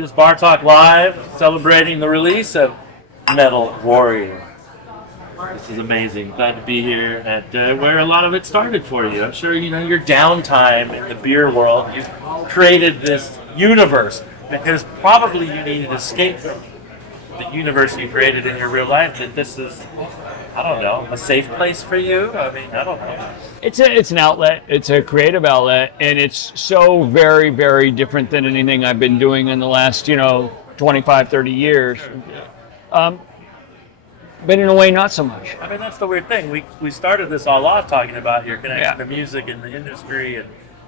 It is Bar Talk Live, celebrating the release of Metal Warrior. This is amazing. Glad to be here at where a lot of it started for you. I'm sure your downtime in the beer world. You've created this universe because probably you needed to escape from the universe you created in your real life. That this is, I don't know, a safe place for you. I mean, I don't know. It's an outlet. It's a creative outlet, and it's so very, very different than anything I've been doing in the last 25, 30 years. But in a way, not so much. I mean, that's the weird thing. We started this all off talking about your connection to music and the industry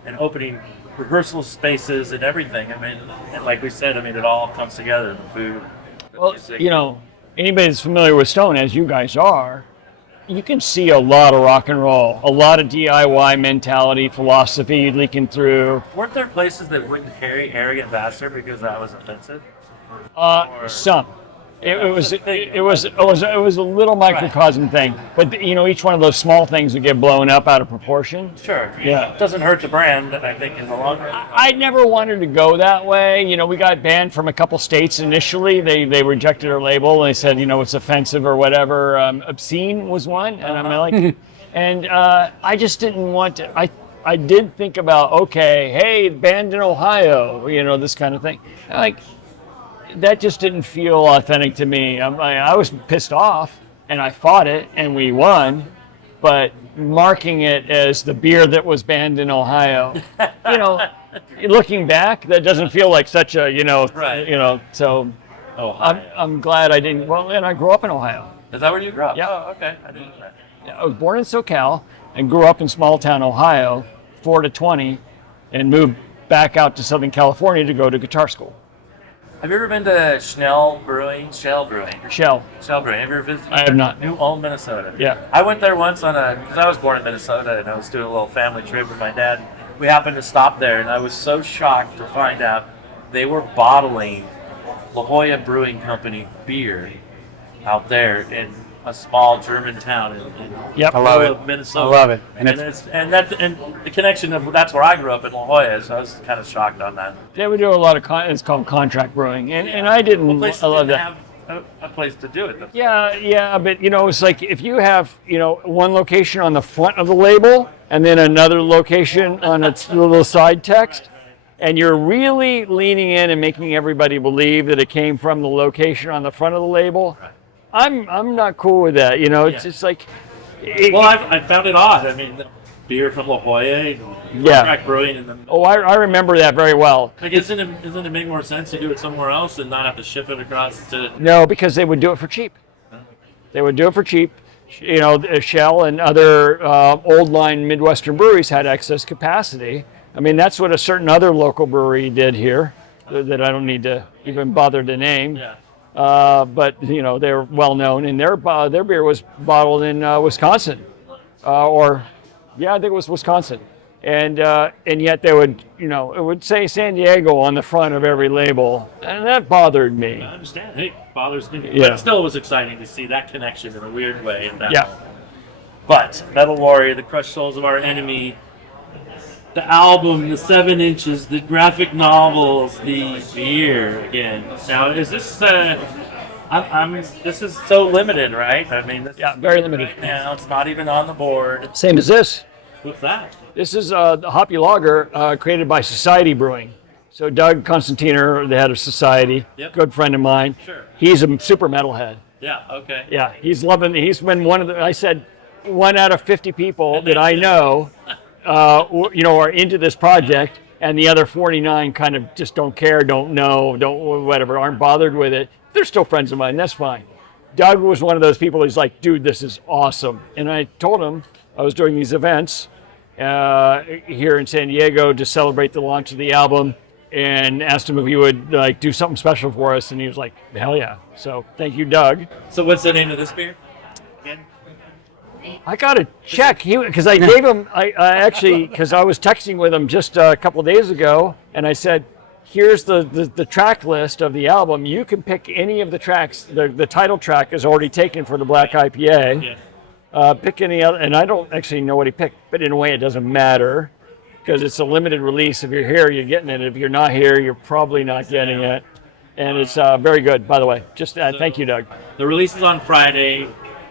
and opening rehearsal spaces and everything. I mean, and like we said, I mean, it all comes together, the food, the music. Anybody that's familiar with Stone, as you guys are, you can see a lot of rock and roll, a lot of DIY mentality, philosophy leaking through. Weren't there places that wouldn't carry Arrogant Bastard because that was offensive? Some. It was a little microcosm thing, but each one of those small things would get blown up out of proportion. Sure. Yeah. It doesn't hurt the brand, I think, in the long run. I never wanted to go that way. We got banned from a couple states initially. They rejected our label and they said, it's offensive or whatever. Obscene was one, and I'm like, and I just didn't want to. I did think about, okay, hey, banned in Ohio, this kind of thing. That just didn't feel authentic to me. I was pissed off, and I fought it, and we won. But marking it as the beer that was banned in Ohio, looking back, that doesn't feel like such a, Right. So Ohio. I'm glad I didn't. Well, and I grew up in Ohio. Is that where you grew up? Yeah. Oh, okay. I didn't know that. Yeah, I was born in SoCal and grew up in small town Ohio, 4 to 20, and moved back out to Southern California to go to guitar school. Have you ever been to Shell Brewing? Shell. Have you ever visited? I have not. New Ulm, Minnesota. Yeah. I went there once because I was born in Minnesota and I was doing a little family trip with my dad. We happened to stop there and I was so shocked to find out they were bottling La Jolla Brewing Company beer out there in a small German town in I love it. Minnesota. I love it. And the connection of that's where I grew up in La Jolla, so I was kind of shocked on that. Yeah, we do a lot of it's called contract brewing, and I didn't. I love that. Have a place to do it. Though. Yeah, but it's like if you have one location on the front of the label and then another location on its little side text, and you're really leaning in and making everybody believe that it came from the location on the front of the label. Right. I'm not cool with that. It's just like. I found it odd. I mean, beer from La Jolla, contract brewing, and then. Oh, I remember that very well. Like, doesn't it make more sense to do it somewhere else and not have to ship it across to? No, because they would do it for cheap. They would do it for cheap. Shell and other old line Midwestern breweries had excess capacity. I mean, that's what a certain other local brewery did here that I don't need to even bother to name. Yeah. But they're well known, and their beer was bottled in Wisconsin, I think it was Wisconsin, and yet they would it would say San Diego on the front of every label, and that bothered me. I understand. Hey, bothers me. Yeah. But still, it was exciting to see that connection in a weird way. Yeah. But Metal Warrior, the Crushed Souls of Our Enemy. The album, the 7 inches, the graphic novels, the beer again. Now, is this? This is so limited, right? I mean, Very limited. Right now, it's not even on the board. Same as this. What's that? This is the hoppy lager created by Society Brewing. So Doug Constantiner, the head of Society, good friend of mine. Sure. He's a super metalhead. Yeah. Okay. Yeah, he's been one of the. I said, 1 out of 50 people that I know. Are into this project, and the other 49 kind of just don't care, don't know, aren't bothered with it. They're still friends of mine. That's fine. Doug was one of those people who's like, dude, this is awesome. And I told him I was doing these events here in San Diego to celebrate the launch of the album, and asked him if he would do something special for us, and he was like, hell yeah. So thank you, Doug. So what's the name of this beer? Again? I got to check because I gave him. Because I was texting with him just a couple of days ago, and I said, "Here's the track list of the album. You can pick any of the tracks. The title track is already taken for the Black IPA. Pick any other." And I don't actually know what he picked, but in a way, it doesn't matter because it's a limited release. If you're here, you're getting it. If you're not here, you're probably not getting it. And it's very good, by the way. Just thank you, Doug. The release is on Friday.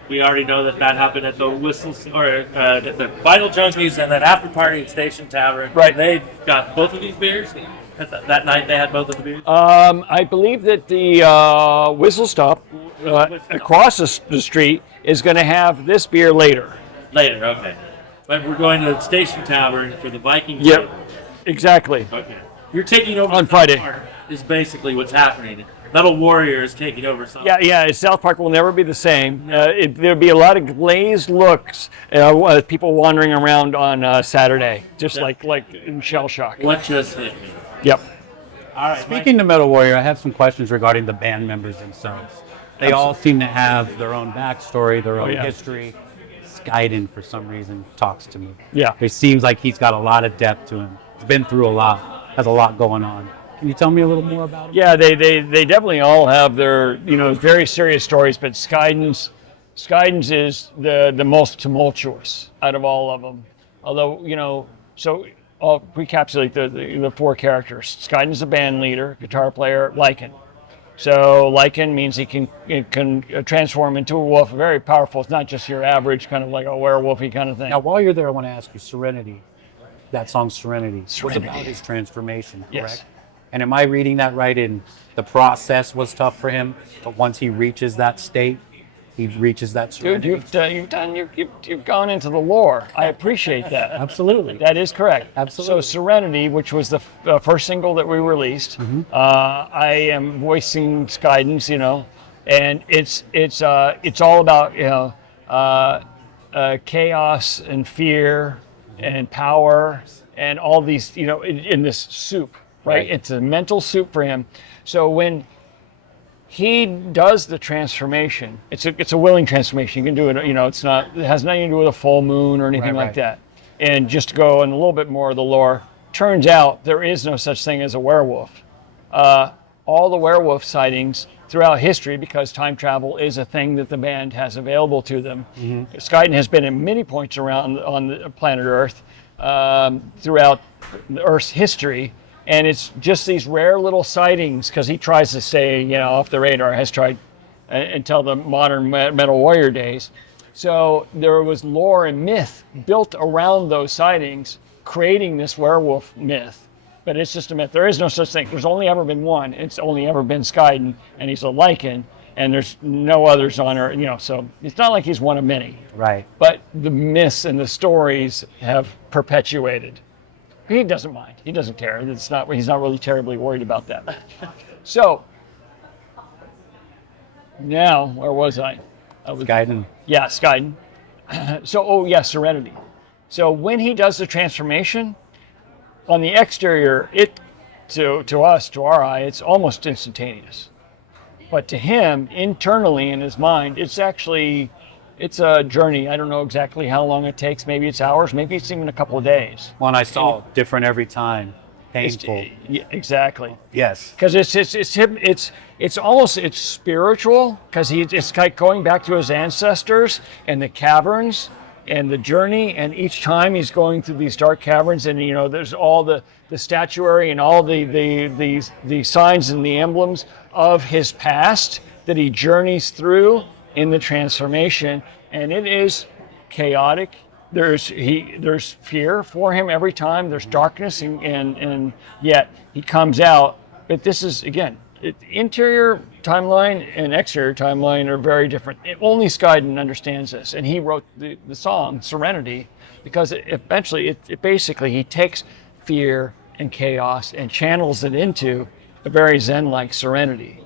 We already know that happened at the Whistles or the Vinyl Junkies and then after party at Station Tavern. Right. They got both of these beers. That night they had both of the beers. I believe that the Whistle Stop across the street is going to have this beer later. Later, okay. But we're going to Station Tavern for the Viking. Yep, beer. Exactly. Okay. You're taking over On South Friday. Park is basically what's happening. Metal Warrior is taking over South Park. Yeah. South Park will never be the same. There'll be a lot of glazed looks, people wandering around on Saturday, just like in shell shock. What just hit me? Yep. All right. Speaking to Metal Warrior, I have some questions regarding the band members themselves. They all seem to have their own backstory, their own history. Skyden, for some reason, talks to me. Yeah. It seems like he's got a lot of depth to him. He's been through a lot, has a lot going on. Can you tell me a little more about him? Yeah, they definitely all have their very serious stories, but Skyden's is the most tumultuous out of all of them. Although so I'll recapitulate the four characters. Skyden's the band leader, guitar player, Lycan. So Lycan means he can transform into a wolf. Very powerful. It's not just your average kind of like a werewolfy kind of thing. Now, while you're there, I want to ask you, Serenity, that song Serenity. Was about his transformation, correct? Yes. And am I reading that right in the process was tough for him, but once he reaches that state, he reaches that serenity? Dude, you've gone into the lore. I appreciate that. Absolutely. That is correct. Absolutely. So Serenity, which was the first single that we released, I am voicing Skyden's, and it's all about chaos and fear and power and all these in this soup, right? It's a mental soup for him. So when he does the transformation, it's a willing transformation. You can do it, it has nothing to do with a full moon or anything like that. And just to go in a little bit more of the lore, turns out there is no such thing as a werewolf. All the werewolf sightings throughout history, because time travel is a thing that the band has available to them. Skyden has been at many points around on the planet Earth throughout the Earth's history. And it's just these rare little sightings, because he tries to stay, off the radar, has tried until the modern Metal Warrior days. So there was lore and myth built around those sightings, creating this werewolf myth. But it's just a myth. There is no such thing. There's only ever been one. It's only ever been Skyden, and he's a Lycan, and there's no others on Earth. So it's not like he's one of many. Right. But the myths and the stories have perpetuated. He doesn't mind. He doesn't care. He's not really terribly worried about that. So now, where was I? Skyden. Yeah, Skyden. Serenity. So when he does the transformation, on the exterior, to us, to our eye, it's almost instantaneous. But to him, internally in his mind, it's a journey. I don't know exactly how long it takes. Maybe it's hours. Maybe it's even a couple of days. One I saw different every time. Painful. Yeah, exactly. Yes. Because it's spiritual. Because it's like going back to his ancestors and the caverns and the journey. And each time he's going through these dark caverns, and there's all the statuary and all the signs and the emblems of his past that he journeys through in the transformation, and it is chaotic. There's fear for him every time. There's darkness, and yet he comes out. But this is, again, interior timeline and exterior timeline are very different. Only Skyden understands this, and he wrote the song Serenity because eventually basically he takes fear and chaos and channels it into a very Zen-like serenity.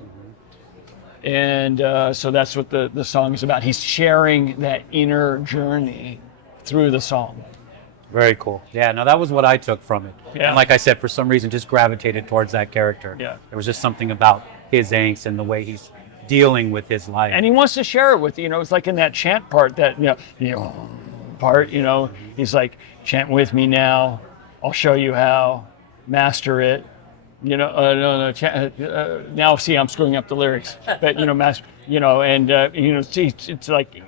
And so that's what the song is about. He's sharing that inner journey through the song. Very cool. Yeah, no, that was what I took from it. Yeah. And like I said, for some reason, just gravitated towards that character. Yeah. There was just something about his angst and the way he's dealing with his life. And he wants to share it with it's like in that chant part that part. He's like, chant with me now. I'll show you how. Master it. Now see, I'm screwing up the lyrics, but master, it's like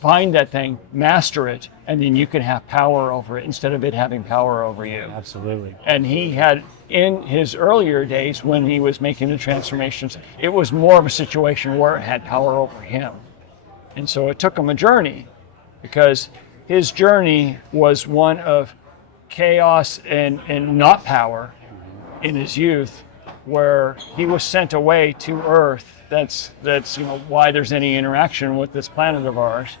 find that thing, master it, and then you can have power over it instead of it having power over you. Absolutely. And he had, in his earlier days when he was making the transformations, it was more of a situation where it had power over him. And so it took him a journey, because his journey was one of chaos and not power in his youth, where he was sent away to Earth. That's why there's any interaction with this planet of ours.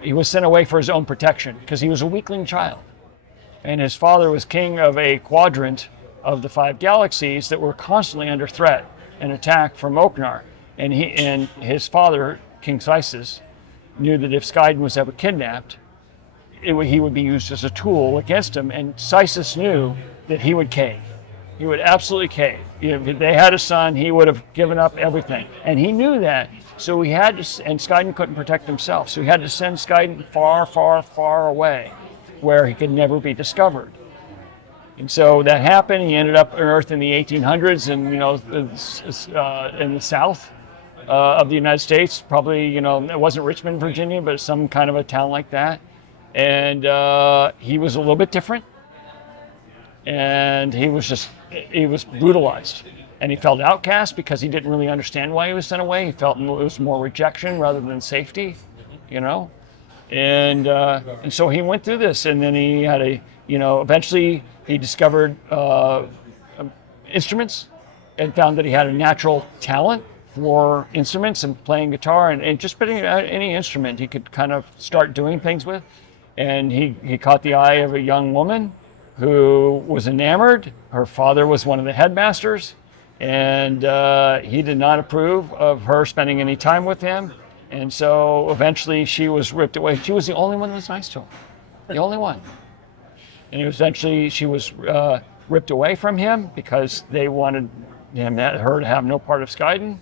He was sent away for his own protection because he was a weakling child. And his father was king of a quadrant of the 5 galaxies that were constantly under threat and attack from Oknar. And his father, King Sysis, knew that if Skyden was ever kidnapped, he would be used as a tool against him. And Sysis knew that he would cave. He would absolutely cave. If they had a son, he would have given up everything. And he knew that. So he had to, and Skyden couldn't protect himself. So he had to send Skyden far, far, far away where he could never be discovered. And so that happened. He ended up on Earth in the 1800s and, in the south of the United States. Probably, it wasn't Richmond, Virginia, but some kind of a town like that. And he was a little bit different. And he was brutalized. And he felt outcast because he didn't really understand why he was sent away. He felt it was more rejection rather than safety, And so he went through this, and then he had eventually he discovered instruments and found that he had a natural talent for instruments and playing guitar and just putting any instrument he could kind of start doing things with. And he caught the eye of a young woman who was enamored. Her father was one of the headmasters, and he did not approve of her spending any time with him. And so eventually she was ripped away. She was the only one that was nice to him, the only one. And eventually she was ripped away from him because they wanted her to have no part of Skyden.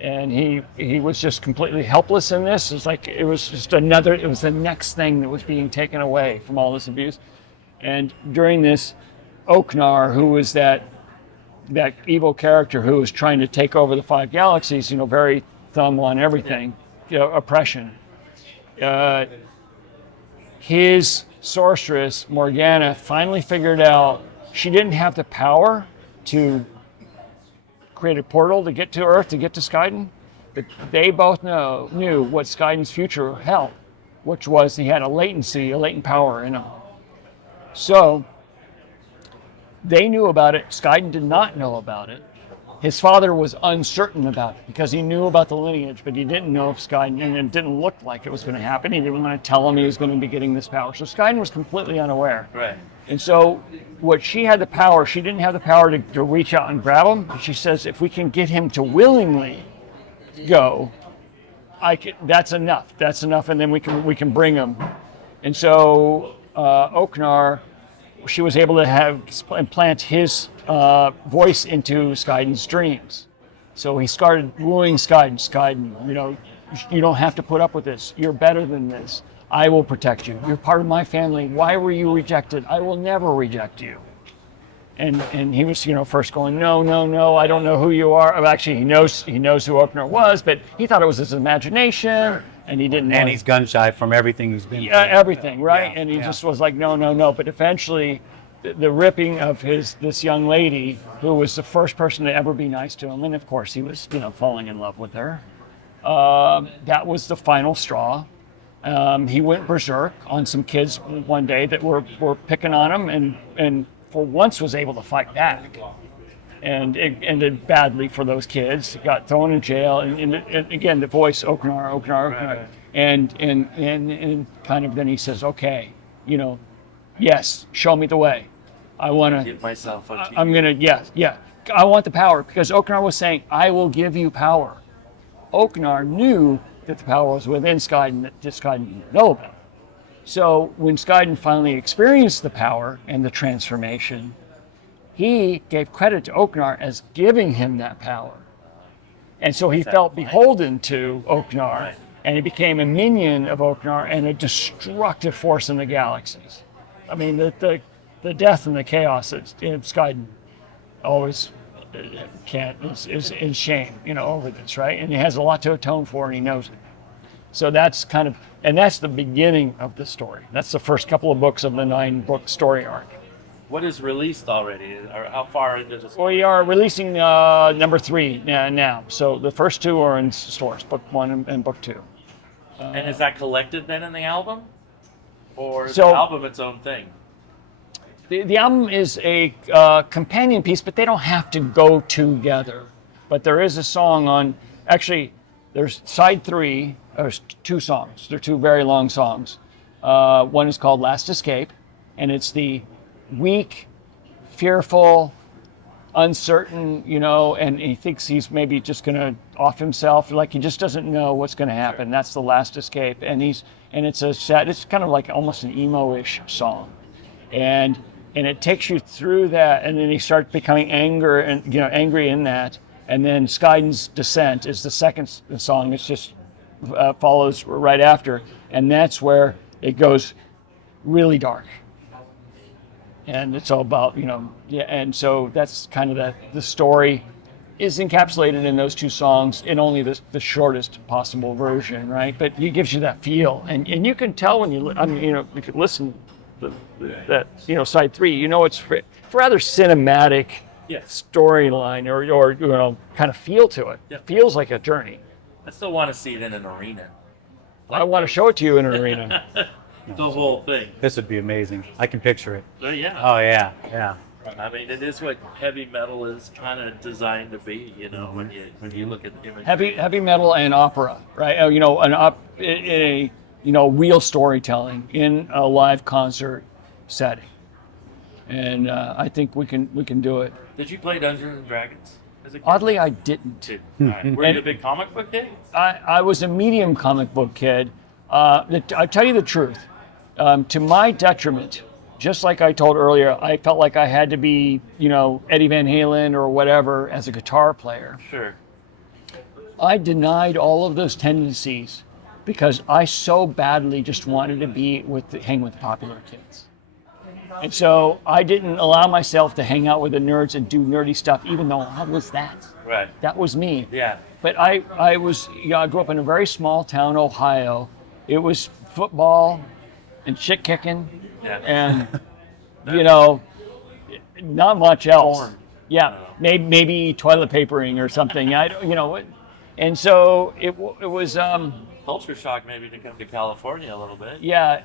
And he was just completely helpless in this. It was the next thing that was being taken away from all this abuse. And during this, Oknar, who was that evil character who was trying to take over the 5 galaxies, very thumb on everything, oppression. His sorceress, Morgana, finally figured out she didn't have the power to create a portal to get to Earth, to get to Skyden, but they both knew what Skyden's future held, which was he had a latent power in him. So they knew about it. Skyden did not know about it. His father was uncertain about it because he knew about the lineage, but he didn't know if Skyden, and it didn't look like it was going to happen. He didn't want to tell him he was going to be getting this power. So Skyden was completely unaware. Right. And so what she had the power, she didn't have the power to reach out and grab him. She says, if we can get him to willingly go, that's enough. That's enough, and then we can bring him. And so Oknar, she was able to implant his voice into Skyden's dreams. So he started wooing Skyden. Skyden, you don't have to put up with this. You're better than this. I will protect you. You're part of my family. Why were you rejected? I will never reject you. And he was, first going, no, I don't know who you are. Well, actually, he knows who Oknar was, but he thought it was his imagination, and he didn't. And he's gun shy from everything he's been through. Everything, right? Yeah, and he just was like, no. But eventually, the ripping of this young lady, who was the first person to ever be nice to him, and of course he was, falling in love with her. That was the final straw. He went berserk on some kids one day that were picking on him, and for once was able to fight back. And it ended badly for those kids. He got thrown in jail, and again the voice Oknar. Right. And kind of then he says, okay, yes, show me the way. I want to Give myself up to I'm you. gonna yeah. I want the power, because Oknar was saying, I will give you power. Oknar knew that the power was within Skyden that just Skyden didn't know about. So when Skyden finally experienced the power and the transformation, he gave credit to Oknar as giving him that power. And so he felt beholden to Oknar, Right. and he became a minion of Oknar and a destructive force in the galaxies. I mean, the death and the chaos that Skyden always is shame, over this, right? And he has a lot to atone for, and he knows it. So that's kind of, and that's the beginning of the story. That's the first couple of books of the 9-book story arc. What is released already, or how far into the story? We are releasing number 3 now. So the first 2 are in stores, book 1 and book 2. And is that collected then in the album? Or is So- the album its own thing? The album is a companion piece, but they don't have to go together. But there is a song on, actually, there's side 3, there's 2 songs. They're 2 very long songs. One is called Last Escape, and it's the weak, fearful, uncertain, and he thinks he's maybe just going to off himself, like he just doesn't know what's going to happen. Sure. That's the Last Escape, and it's a sad, it's kind of like almost an emo-ish song, and it takes you through that, and then he starts becoming angry in that, and then Skyden's Descent is the second song. It's just follows right after, and that's where it goes really dark. And it's all about, and so that's kind of the story is encapsulated in those 2 songs in only the shortest possible version, right? But it gives you that feel, and you can tell when if you listen to that, side 3, it's rather cinematic Yes. storyline or kind of feel to it. Yeah. It feels like a journey. I still want to see it in an arena. I want to show it to you in an arena. The whole thing. This would be amazing. I can picture it. Yeah. Oh yeah, yeah. I mean, it is what heavy metal is kind of designed to be, when you look at the imagery. Heavy metal and opera, right? In real storytelling in a live concert setting, and I think we can do it. Did you play Dungeons and Dragons as a kid? Oddly, I didn't. All right. Were you a big comic book kid? I was a medium comic book kid. I tell you the truth, to my detriment. Just like I told earlier, I felt like I had to be, Eddie Van Halen or whatever as a guitar player. Sure. I denied all of those tendencies because I so badly just wanted to hang with the popular kids. And so I didn't allow myself to hang out with the nerds and do nerdy stuff, even though I was that. Right. That was me. Yeah. But I grew up in a very small town, Ohio. It was football and shit kicking. Yeah. And not much else. Porn. Yeah, maybe toilet papering or something. And so it was Culture shock maybe to come to California a little bit. yeah.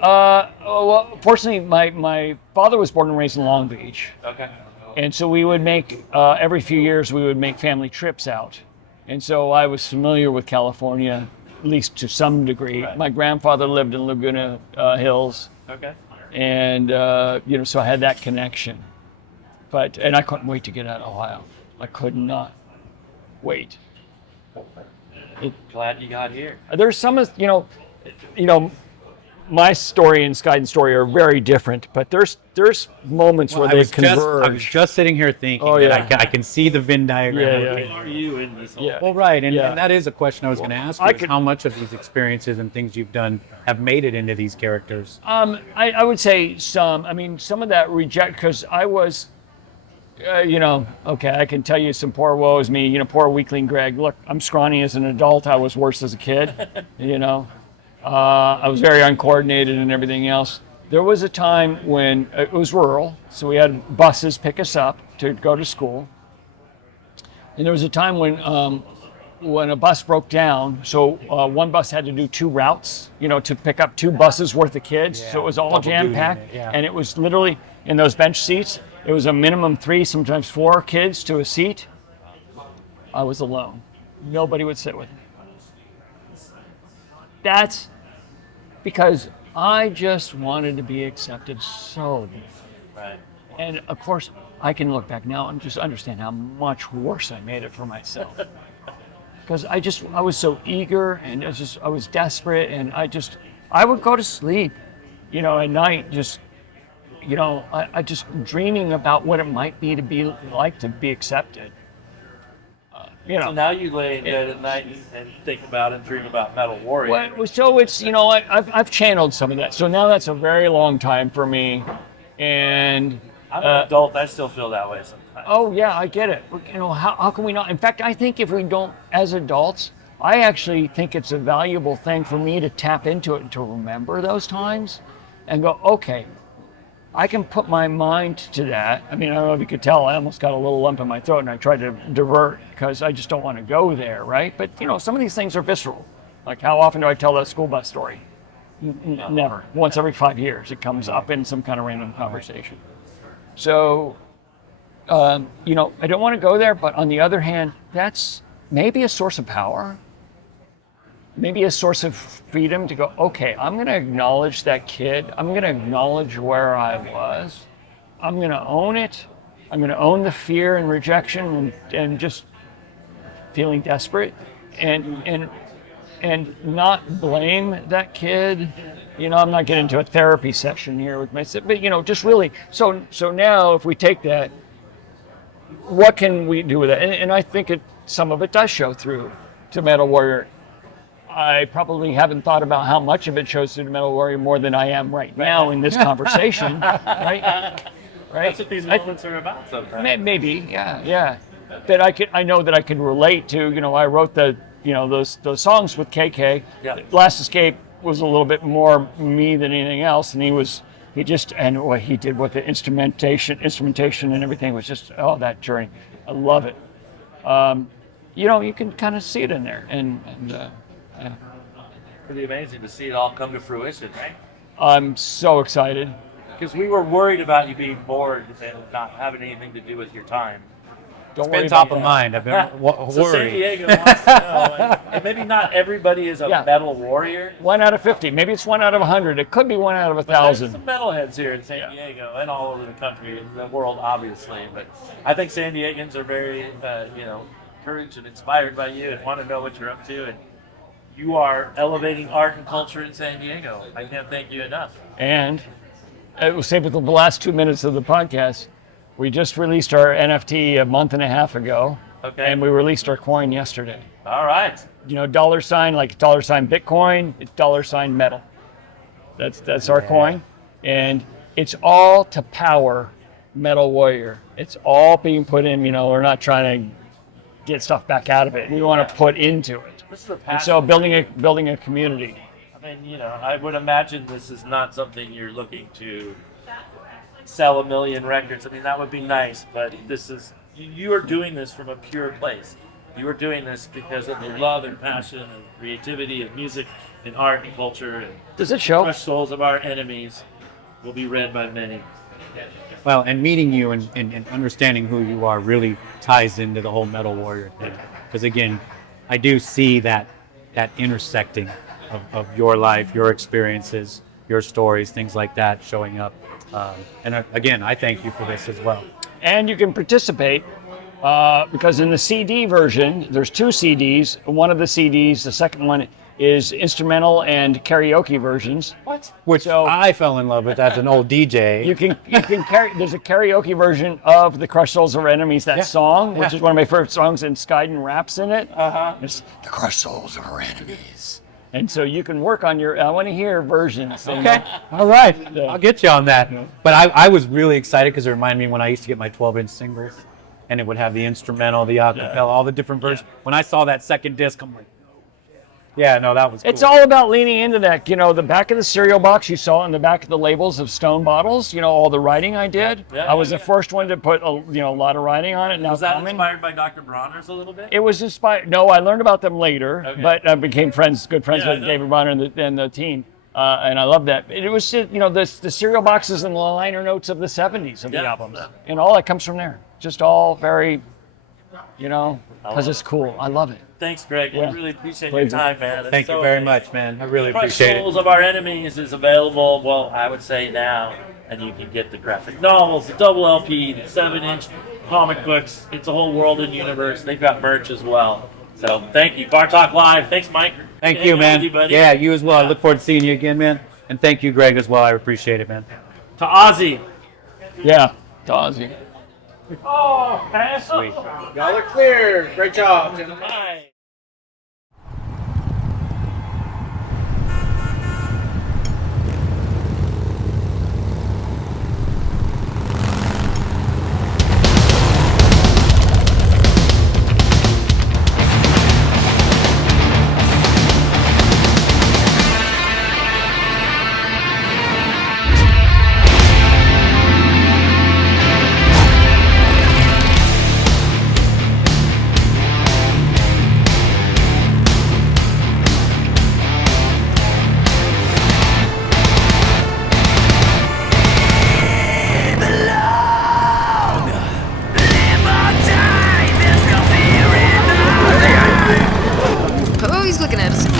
Well, fortunately, my father was born and raised in Long Beach, Okay. and so we would make every few years we would make family trips out, and so I was familiar with California, at least to some degree. Right. My grandfather lived in Laguna Hills. Okay. And so I had that connection, and I couldn't wait to get out of Ohio. I could not wait. Glad you got here. There's some, my story and Skyden's story are very different, but there's moments where they converge. I was just sitting here thinking that I can see the Venn diagram. Yeah. Where are you in this whole Yeah. Well, right, and, Yeah. and that is a question I was going to ask you, is how much of these experiences and things you've done have made it into these characters? I would say some. I mean, some of that because I was, I can tell you some poor woe is me. Poor weakling Greg. Look, I'm scrawny as an adult. I was worse as a kid. I was very uncoordinated and everything else. There was a time when it was rural, so we had buses pick us up to go to school. And there was a time when a bus broke down, so one bus had to do 2 routes, to pick up 2 buses worth of kids. Yeah, so it was all double duty jam-packed, in it, yeah. and it was literally in those bench seats. It was a minimum 3, sometimes 4 kids to a seat. I was alone. Nobody would sit with me. That's because I just wanted to be accepted so badly. Right. And of course, I can look back now and just understand how much worse I made it for myself. Because I was so eager and I was desperate, and I would go to sleep, at night, I just dreaming about what it might be to be accepted. So now you lay in bed at night and think about and dream about Metal Warrior. Well, so it's, I've channeled some of that. So now that's a very long time for me. And I'm an adult. I still feel that way sometimes. oh yeah, I get it. How can we not? In fact, I think if we don't, as adults, I actually think it's a valuable thing for me to tap into it and to remember those times and go, okay, I can put my mind to that. I mean, I don't know if you could tell, I almost got a little lump in my throat and I tried to divert because I just don't want to go there, right? But, some of these things are visceral. Like, how often do I tell that school bus story? Never. Once every 5 years, it comes up in some kind of random conversation. So, I don't want to go there, but on the other hand, that's maybe a source of power, maybe a source of freedom to go, okay, I'm going to acknowledge that kid. I'm going to acknowledge where I was. I'm going to own it. I'm going to own the fear and rejection and just feeling desperate and not blame that kid. I'm not getting into a therapy session here with myself, but just really. So now, if we take that, what can we do with it? And I think some of it does show through to Metal Warrior. I probably haven't thought about how much of it shows through to Metal Warrior more than I am right now in this conversation, right? That's what these moments are about sometimes. Maybe, yeah. That I know that I could relate to. I wrote those songs with KK. Yeah. Last Escape was a little bit more me than anything else, and and what he did with the instrumentation and everything was just, that journey. I love it. You can kind of see it in there, and yeah. Pretty amazing to see it all come to fruition, right? I'm so excited. Because we were worried about you being bored and not having anything to do with your time. Don't It's worry been top about of that. mind. I've been So San worried. Diego wants to know, and maybe not everybody is a metal warrior. 1 out of 50. Maybe it's 1 out of 100. It could be 1 out of There's 1,000. some metalheads here in San Diego and all over the country and the world, obviously. But I think San Diegans are very, encouraged and inspired by you and want to know what you're up to. And you are elevating art and culture in San Diego. I can't thank you enough. And I will say with the last 2 minutes of the podcast, we just released our NFT a month and a half ago. Okay. And we released our coin yesterday. All right. $, like $sign Bitcoin, it's $sign metal. That's our coin. And it's all to power Metal Warrior. It's all being put in, we're not trying to get stuff back out of it. We want to put into it. This is a And passion. so building a community. I mean, I would imagine this is not something you're looking to sell 1 million records. I mean, that would be nice, but you are doing this from a pure place. You are doing this because of the love and passion and creativity of music and art and culture. And Does it show? Crushed souls of our enemies will be read by many. Well, and meeting you and understanding who you are really ties into the whole Metal Warrior thing. Because again, I do see that intersecting of your life, your experiences, your stories, things like that showing up. And again, I thank you for this as well. And you can participate because in the CD version, there's 2 CDs. One of the CDs, the second one, is instrumental and karaoke versions. What? Which I fell in love with as an old DJ. You can there's a karaoke version of the Crushed Souls of Our Enemies, that song, which is one of my favorite songs, and Skyden raps in it. It's the Crushed Souls of Our Enemies. And so you can work on I want to hear versions. Okay. All right. I'll get you on that. But I was really excited because it reminded me when I used to get my 12-inch singles, and it would have the instrumental, the acapella, all the different versions. When I saw that second disc, I'm like, yeah, no, that was cool. It's all about leaning into that. The back of the cereal box, you saw in the back of the labels of Stone bottles, all the writing I did. Yeah, I was the first one to put a lot of writing on it. Now Was that inspired by Dr. Bronner's a little bit? It was inspired. No, I learned about them later, but I became good friends with I know. David Bronner and the team. And I love that. It was, the cereal boxes and the liner notes of the 70s of the albums. And all that comes from there. Just all very, because it's cool. I love it. Thanks, Greg. Yeah. We really appreciate Pleasure. your time, man. Thank you very much, man. I really Crushed appreciate Souls it. of Our Enemies is available, well, I would say now, and you can get the graphic novels, the double LP, the 7-inch comic books. It's a whole world and universe. They've got merch as well. So thank you. Bar Talk Live. Thanks, Mike. Thank Hanging you, out man. with you, buddy. Yeah, you as well. I look forward to seeing you again, man. And thank you, Greg, as well. I appreciate it, man. To Ozzy. Yeah, to Ozzy. Oh, pass. Sweet. Y'all are clear. Great job, gentlemen. Bye. negatives.